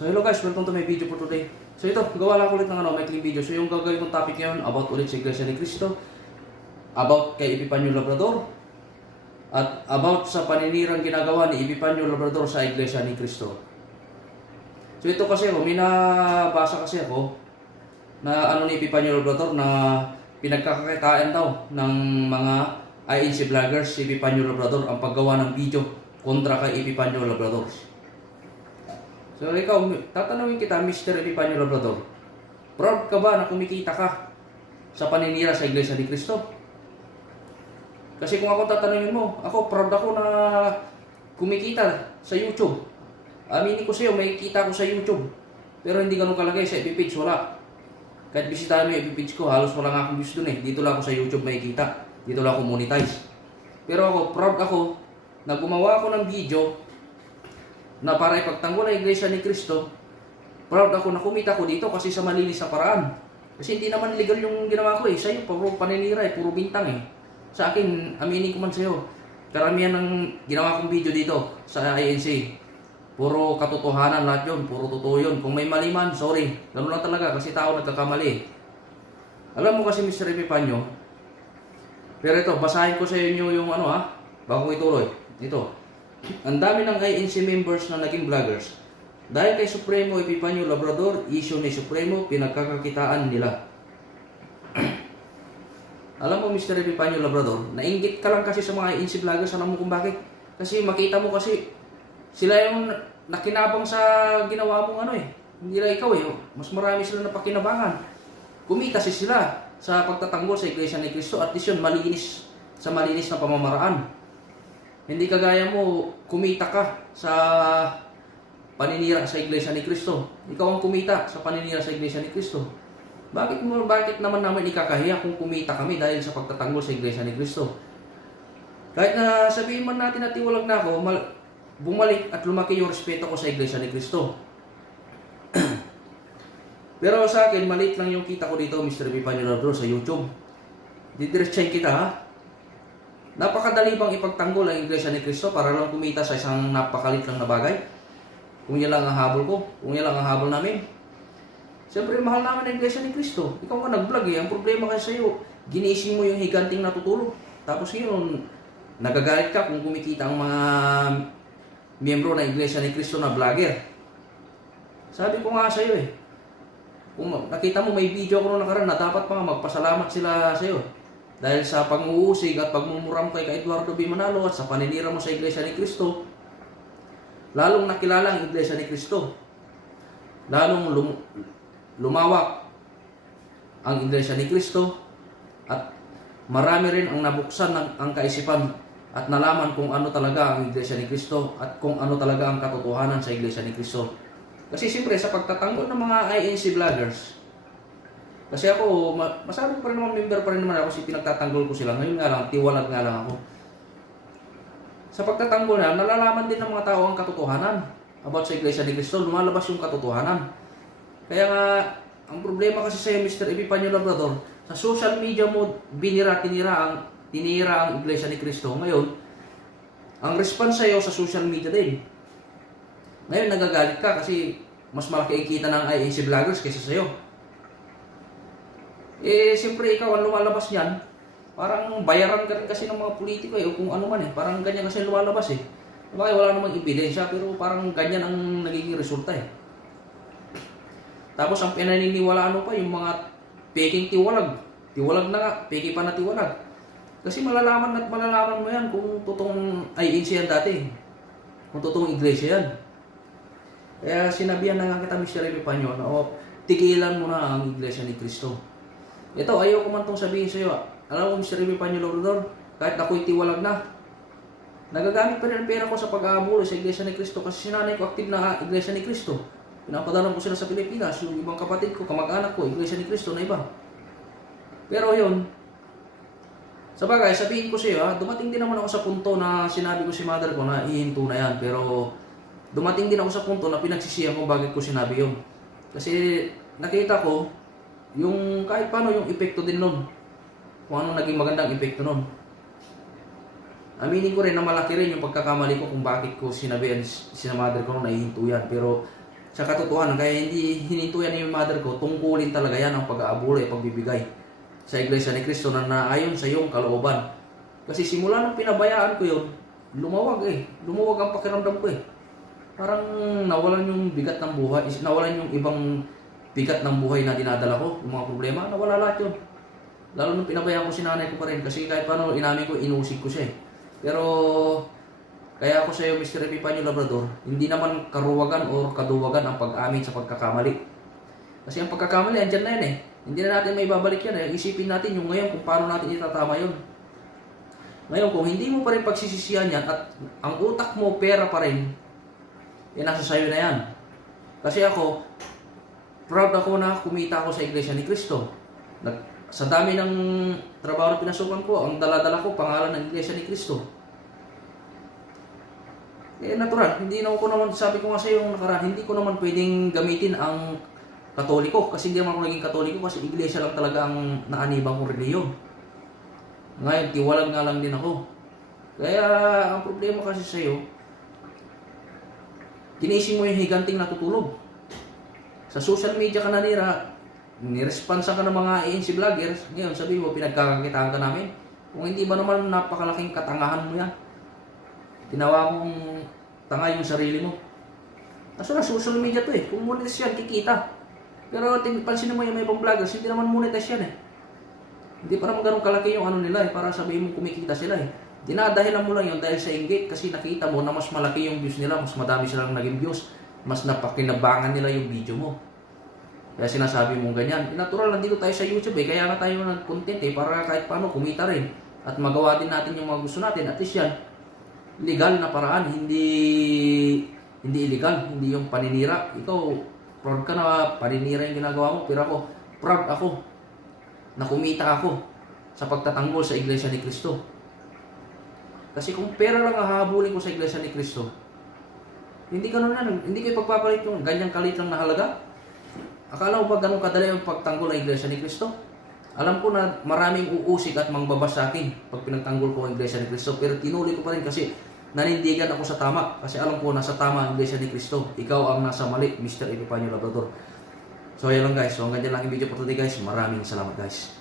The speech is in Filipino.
So hello guys, welcome to my video for today. So ito, gawa lang ulit ng maikling video. So yung gagawin kong topic ngayon about ulit sa Iglesia ni Cristo, about kay Epifanio Labrador, at about sa paninirang ginagawa ni Epifanio Labrador sa Iglesia ni Cristo. So ito kasi may nabasa kasi ako na ni Epifanio Labrador na pinagkakakitaan daw ng mga INC vloggers si Epifanio Labrador ang paggawa ng video kontra kay Epifanio Labrador. So ikaw, tatanungin kita, Mr. Epifanio Labrador, proud ka ba na kumikita ka sa paninira sa Iglesia ni Cristo? Kasi kung ako tatanungin mo, ako proud ako na kumikita sa YouTube. Aminin ko sa'yo, may kita ko sa YouTube. Pero hindi ganun kalagay sa FB page, wala. Kahit bisitahin mo yung FB page ko, halos wala nga akong views dun eh. Dito lang ako sa YouTube may kita. Dito lang ako monetize. Pero ako, proud ako na gumawa ako ng video na para ipagtanggol ang Iglesia ni Cristo. Proud ako na kumita ko dito kasi sa malinis na paraan. Kasi hindi naman legal yung ginawa ko eh. Sa'yo, puro paninira eh, puro bintang eh. Sa akin, aminin ko man sa'yo, karamihan ng ginawa kong video dito sa INC, puro katotohanan lahat yun, puro totoo yun. Kung may mali man, sorry. Ganun lang talaga kasi tao nagkakamali. Alam mo kasi Mr. Epifanio, pero ito, basahin ko sa inyo yung bago ko ituloy. Ito. Ang dami ng INC members na naging vloggers. Dahil kay Supremo Epifanio Labrador, issue ni Supremo, pinagkakakitaan nila. Alam mo Mr. Epifanio Labrador, nainggit ka lang kasi sa mga INC vloggers. Alam mo kung bakit? Kasi makita mo kasi sila yung nakinabang sa ginawa mong Hindi lang ikaw eh. Mas marami sila na pakinabangan. Kumita sila sa pagtatanggol sa Iglesia ni Cristo at least yun malinis sa malinis na pamamaraan. Hindi kagaya mo, kumita ka sa paninira sa Iglesia ni Cristo. Ikaw ang kumita sa paninira sa Iglesia ni Cristo. Bakit naman namin ikakahiya kung kumita kami dahil sa pagtatanggol sa Iglesia ni Cristo? Kahit na sabihin man natin na tiwalag na ako, bumalik at lumaki yung respeto ko sa Iglesia ni Cristo. Pero sa akin, maliit lang yung kita ko dito, Mr. Epifanio Labrador, sa YouTube. Didiretsahin kita ha. Napakadali bang ipagtanggol ang Iglesia ni Cristo para lang kumita sa isang napakalit lang na bagay? Kung yan lang ang habol ko, kung yan lang ang habol namin. Siyempre, mahal naman ang Iglesia ni Cristo. Ikaw ka nag-vlog eh. Ang problema kasi sa'yo, ginising mo yung higanting natutulog. Tapos yun, nagagalit ka kung kumikita ang mga miyembro ng Iglesia ni Cristo na vlogger. Sabi ko nga sa'yo eh, kung nakita mo may video ko noong nakaraan na dapat pa magpasalamat sila sa'yo. Dahil sa pag-uusig at pagmumuram kay Eduardo B. Manalo at sa paninira mo sa Iglesia ni Cristo, lalong nakilala ang Iglesia ni Cristo. Lalong lumawak ang Iglesia ni Cristo at marami rin ang nabuksan ang kaisipan at nalaman kung ano talaga ang Iglesia ni Cristo at kung ano talaga ang katotohanan sa Iglesia ni Cristo. Kasi siyempre sa pagtatanggol ng mga INC vloggers, kasi ako, masabi ko pa rin naman, member pa rin naman ako kasi pinagtatanggol ko sila. Ngayon nga lang, tiwalag nga lang ako. Sa pagtatanggol na, nalalaman din ng mga tao ang katotohanan about sa Iglesia ni Cristo. Lumalabas yung katotohanan. Kaya nga, ang problema kasi sa'yo, Mr. Epifanio Labrador, sa social media mo, tinira ang Iglesia ni Cristo. Ngayon, ang response sa'yo sa social media din. Ngayon, nagagalit ka kasi mas malaki ang kita ng INC vloggers kaysa sa'yo. Eh, siyempre ikaw ang lumalabas niyan, parang bayaran ka rin kasi ng mga politiko eh, o kung ano man eh, parang ganyan kasi lumalabas eh. Bakit wala namang ebidensya, pero parang ganyan ang nagiging resulta eh. Tapos ang pinaniniwalaan pa, yung mga peking tiwalag. Tiwalag na nga, peki pa na tiwalag. Kasi malalaman mo yan kung totoong INC yan dati. Kung totoong iglesia yan. Kaya sinabihan na nga kita, Mr. Epifanio, na tigilan mo na ang Iglesia ni Cristo. Ito, ayaw ko man itong sabihin sa iyo. Alam mo, Mr. Epifanio Labrador, kahit ako'y tiwalag na, nagagamit pa rin ang pera ko sa pag-aabulo sa Iglesia ni Cristo kasi sinanay ko active na Iglesia ni Cristo. Pinapadalan ko sila sa Pilipinas, yung ibang kapatid ko, kamag-anak ko, Iglesia ni Cristo na iba. Pero yun, sa bagay, sabihin ko sa iyo, dumating din naman ako sa punto na sinabi ko si mother ko na ihinto na yan, pero dumating din ako sa punto na pinagsisihan ko bakit ko sinabi yun. Kasi nakita ko, yung kahit paano yung epekto din nun. Kung anong naging magandang epekto nun. Aminin ko rin na malaki rin yung pagkakamali ko kung bakit ko sinabihan si mother ko nung nahihinto yan. Pero sa katotohanan. Kaya hindi hinintuyan ni mother ko, tungkulin talaga yan ang pag-aabulay, pagbibigay sa Iglesia ni Cristo na naayon sa iyong kalooban. Kasi simula nung pinabayaan ko yun, lumawag ang pakiramdam ko eh. Parang nawalan yung bigat ng buhay, nawalan yung ibang bigat ng buhay na dinadala ko, yung mga problema, nawala lahat yun. Lalo nung pinabayaan ko si nanay ko pa rin, kasi kahit paano inamin ko, inusig ko siya eh. Pero kaya ako sa iyo, Mr. Epifanio Labrador, hindi naman karuwagan o kaduwagan ang pag-amin sa pagkakamali. Kasi ang pagkakamali, andyan na yan eh. Hindi na natin may babalik yan eh. Isipin natin yung ngayon kung paano natin itatama yun. Ngayon, kung hindi mo pa rin pagsisisihan yan at ang utak mo pera pa rin, nasa sayo na yan. Kasi ako, proud ako na kumita ako sa Iglesia ni Cristo. Sa dami ng trabaho na pinasukan ko, ang dala-dala ko, pangalan ng Iglesia ni Cristo. Natural, hindi na ako naman, sabi ko nga sa iyo nakaraan, hindi ko naman pwedeng gamitin ang Katoliko, kasi hindi naman ako naging Katoliko, kasi Iglesia lang talaga ang naanibang kong reliyon. Ngayon, tiwalag nga lang din ako. Kaya, ang problema kasi sa iyo, ginising mo yung higanting natutulog. Sa social media ka nanira, niresponsan ka ng mga ANC vloggers, ngayon sabi mo, pinagkakakitaan ka namin. Kung hindi ba naman napakalaking katangahan mo yan? Tinawa mong tanga yung sarili mo. Kaso na social media to eh, kung monetize yan, kikita. Pero pansinin mo yung may ibang vloggers, hindi naman monetize yan eh. Hindi pa naman ganun kalaki yung ano nila eh, para sabihin mo kumikita sila eh. Dinadahilan mo lang yun dahil sa inggit, kasi nakita mo na mas malaki yung views nila, mas madami silang naging views, mas napakinabangan nila yung video mo. Kaya sinasabi mong ganyan. Natural, nandito tayo sa YouTube eh, kaya nga tayo nag-content eh, para kahit paano kumita rin. At magawa din natin yung mga gusto natin, at least yan, legal na paraan, hindi illegal, hindi yung paninira. Ikaw, proud ka na paninira yung ginagawa mo, pero ako, proud ako na kumita ako sa pagtatanggol sa Iglesia ni Cristo. Kasi kung pera lang hahabulin ko sa Iglesia ni Cristo, hindi ganun yan, hindi ko ipagpapalit yung ganyang kalit lang na halaga. Akala mo ba ganun kadali yung pagtanggol ng Iglesia ni Cristo? Alam ko na maraming uusik at mangbabas sa akin pag pinagtanggol ko ang Iglesia ni Cristo, pero tinuloy ko pa rin kasi nanindigan ako sa tama, kasi alam ko nasa tama ang Iglesia ni Cristo. Ikaw ang nasa mali, Mr. Epifanio Labrador. So ayan lang guys, so hanggang dyan lang yung video for today guys. Maraming salamat guys.